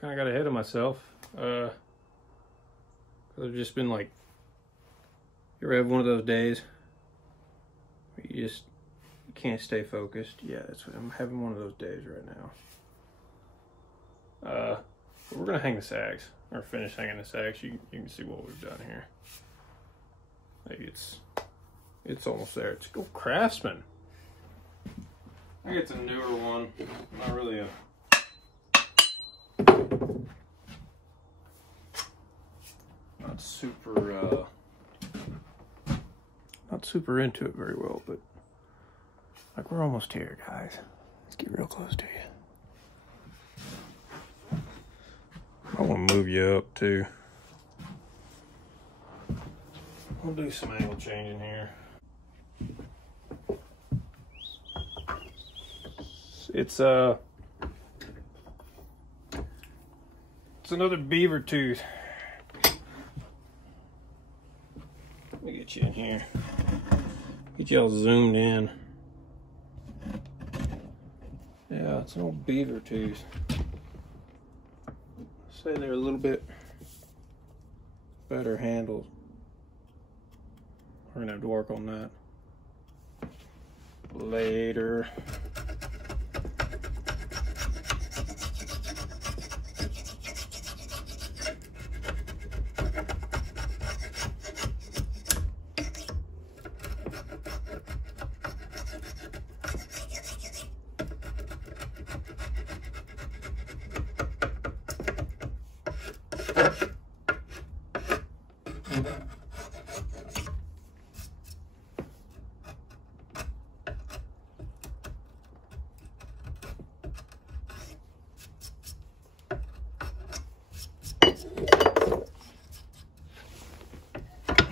kind of got ahead of myself. I've just been like, you ever have one of those days where you can't stay focused? Yeah, that's what I'm having, one of those days right now. We're gonna hang the sags, or finish hanging the sags. You can see what we've done here. Maybe it's almost there. It's go Craftsman. I think it's a newer one. Not really not super into it very well, but like, we're almost here, guys. Let's get real close to you. I want to move you up too. We'll do some angle changing here. It's another beaver tooth. Let me get you in here. Get y'all zoomed in. Yeah, it's an old beaver tooth. Say they're a little bit better handled. We're gonna have to work on that later.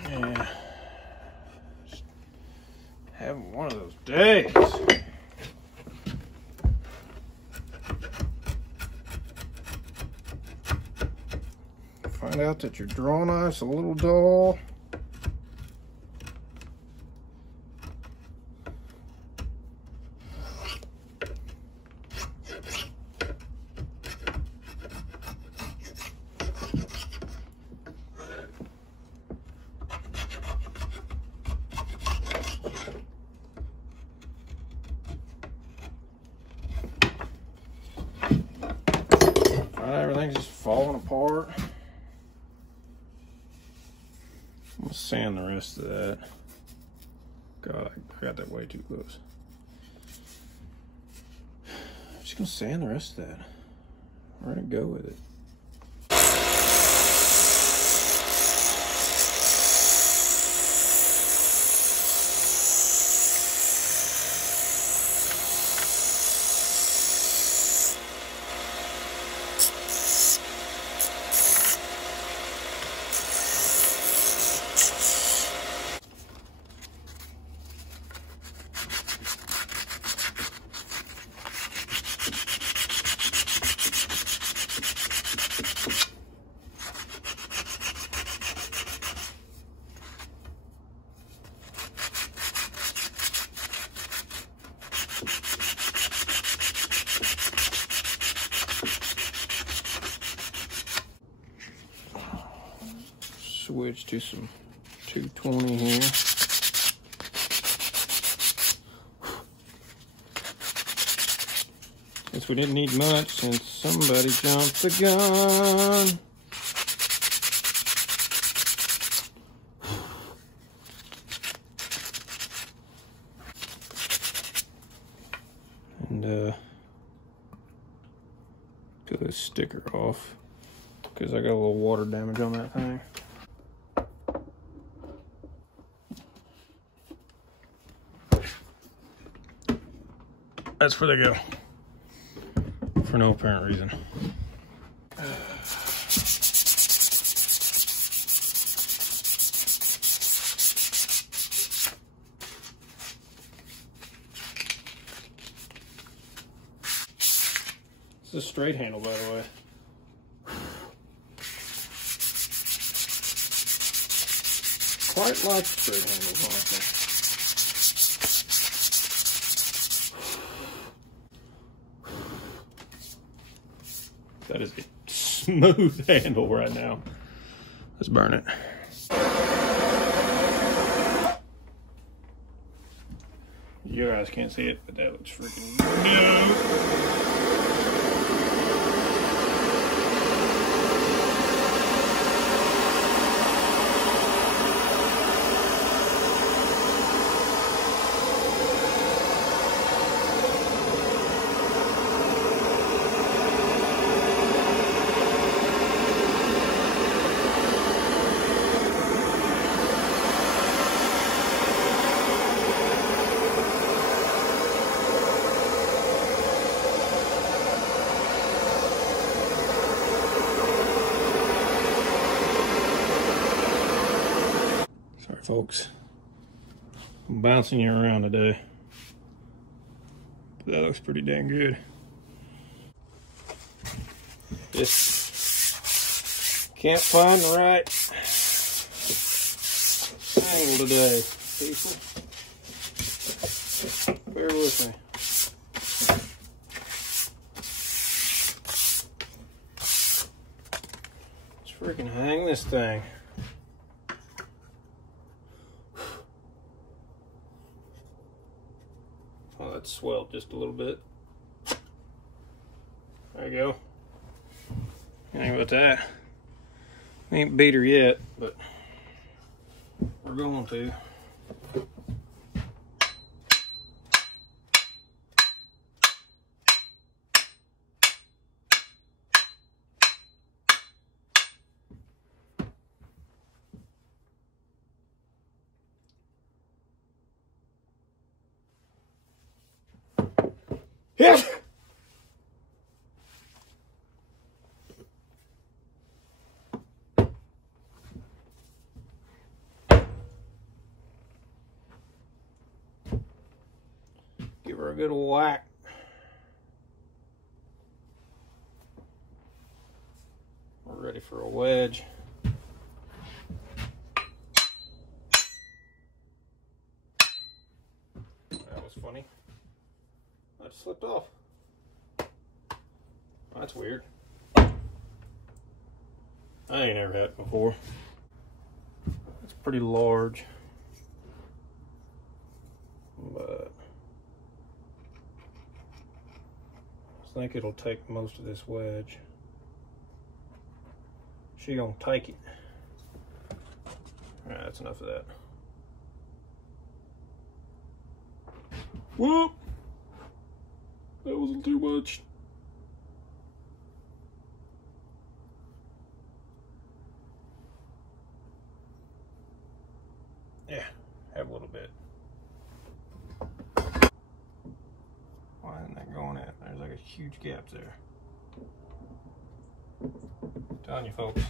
Yeah, just having one of those days. Find out that your draw knife's a little dull. Everything's just falling apart. I'm gonna sand the rest of that. God, I got that way too close. I'm just gonna sand the rest of that. We're gonna go with it. Switch to some 220 here. Since we didn't need much, since somebody jumped the gun. And peel this sticker off because I got a little water damage on that thing. That's where they go, for no apparent reason. It's a straight handle, by the way. Quite like straight handles, honestly. That is a smooth handle right now. Let's burn it. You guys can't see it, but that looks freaking dope. Sorry, folks. I'm bouncing you around today. But that looks pretty dang good. Just can't find the right angle today, people. Bear with me. Let's freaking hang this thing. Oh, that's swelled just a little bit. There you go. Ain't about that. Ain't beat her yet, but we're going to. Yeah. Give her a good whack. We're ready for a wedge. That was funny. That slipped off. That's weird. I ain't never had it before. It's pretty large. But I think it'll take most of this wedge. She gonna take it. Alright, that's enough of that. Whoop! That wasn't too much. Yeah, have a little bit. Why isn't that going in? There's like a huge gap there. I'm telling you folks.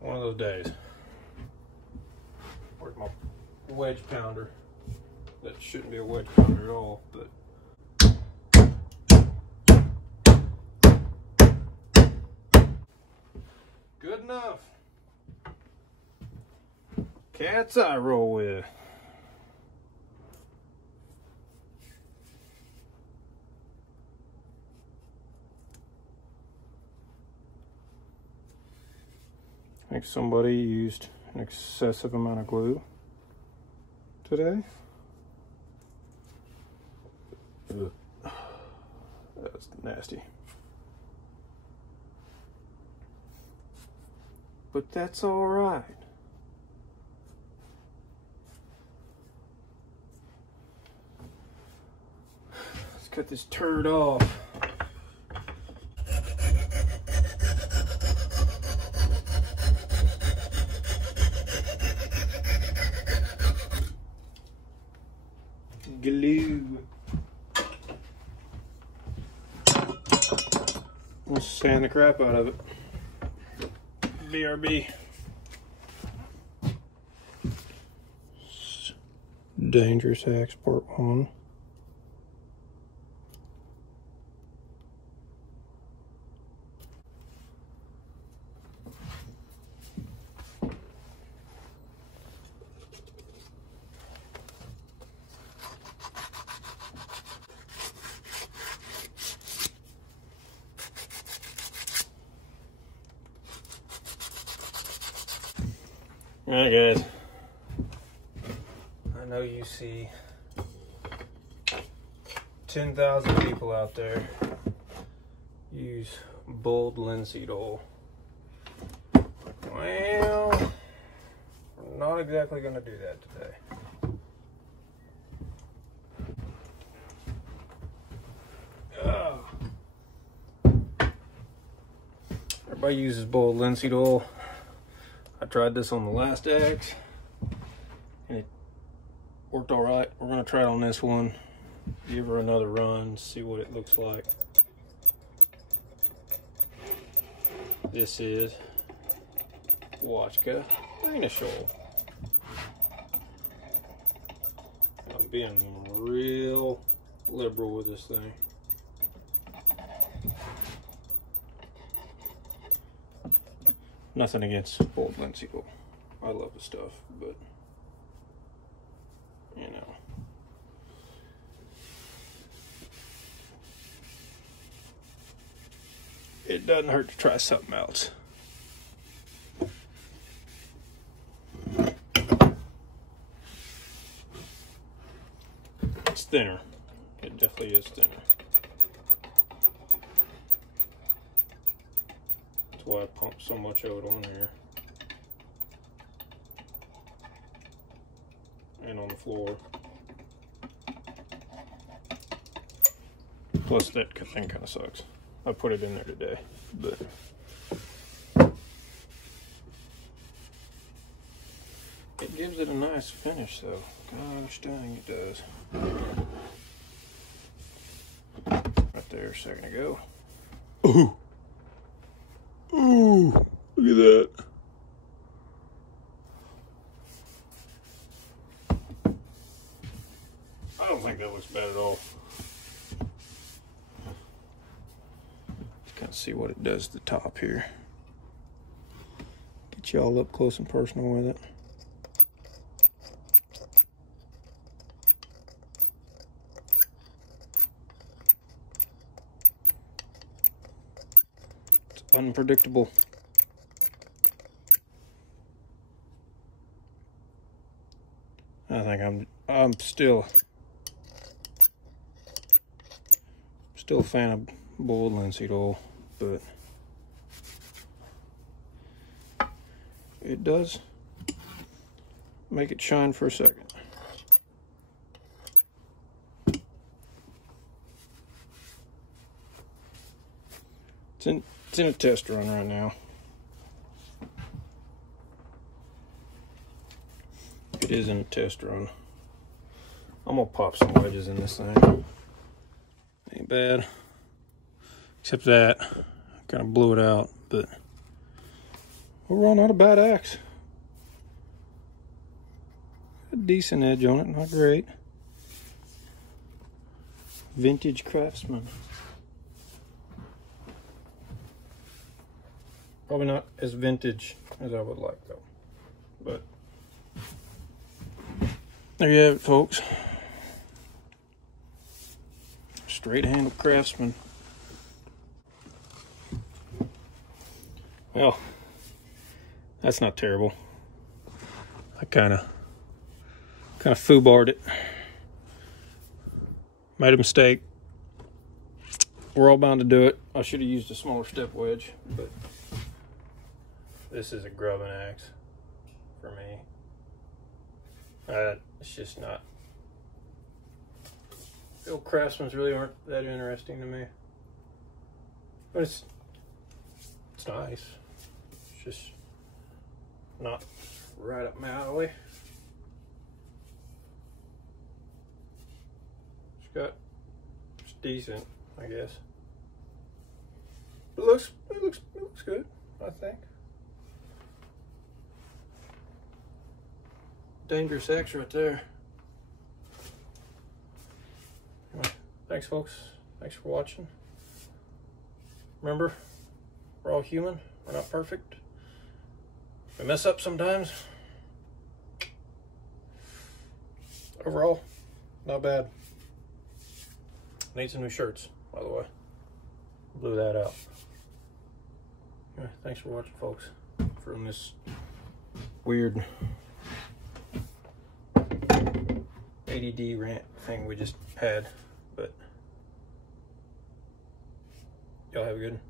One of those days. Where's my wedge pounder? That shouldn't be a wedge pounder at all, but good enough. Cats I roll with. I think somebody used an excessive amount of glue today. Ugh. That's nasty. But that's all right. Let's cut this turd off. Glue. We'll sand the crap out of it. BRB. Dangerous Axe Part 1. Alright guys, I know you see 10,000 people out there use boiled linseed oil. Well, we're not exactly going to do that today. Everybody uses boiled linseed oil. I tried this on the last axe and it worked all right. We're going to try it on this one, give her another run, see what it looks like. This is Watchka Danish oil. I'm being real liberal with this thing. Nothing against boiled linseed oil. I love the stuff, but you know. It doesn't hurt to try something else. It's thinner. It definitely is thinner. That's why I pump so much of it on here. And on the floor. Plus that thing kind of sucks. I put it in there today, but it gives it a nice finish though. Gosh dang, it does. Right there a second ago. Ooh. Ooh, look at that. I don't think that looks bad at all. Kind of see what it does to the top here. Get y'all up close and personal with it. It's unpredictable. I think I'm still a fan of boiled linseed oil, but it does make it shine for a second. It's in a test run right now. It is in a test run. I'm gonna pop some wedges in this thing. Ain't bad. Except that I kind of blew it out, but overall not a bad axe. A decent edge on it, not great. Vintage Craftsman. Probably not as vintage as I would like though, but there you have it, folks. Straight handle Craftsman. Well, that's not terrible. I kind of foobarred it. Made a mistake. We're all bound to do it. I should have used a smaller step wedge, but this is a grubbing axe for me. It's just not. The old Craftsmans really aren't that interesting to me, but it's nice. It's just not right up my alley. It's decent, I guess. It looks good, I think. Dangerous axe right there. Anyway, thanks folks. Thanks for watching. Remember, we're all human. We're not perfect. We mess up sometimes. Overall, not bad. Need some new shirts, by the way. Blew that out. Anyway, thanks for watching, folks. From this weird ADD rant thing we just had, but y'all have a good one.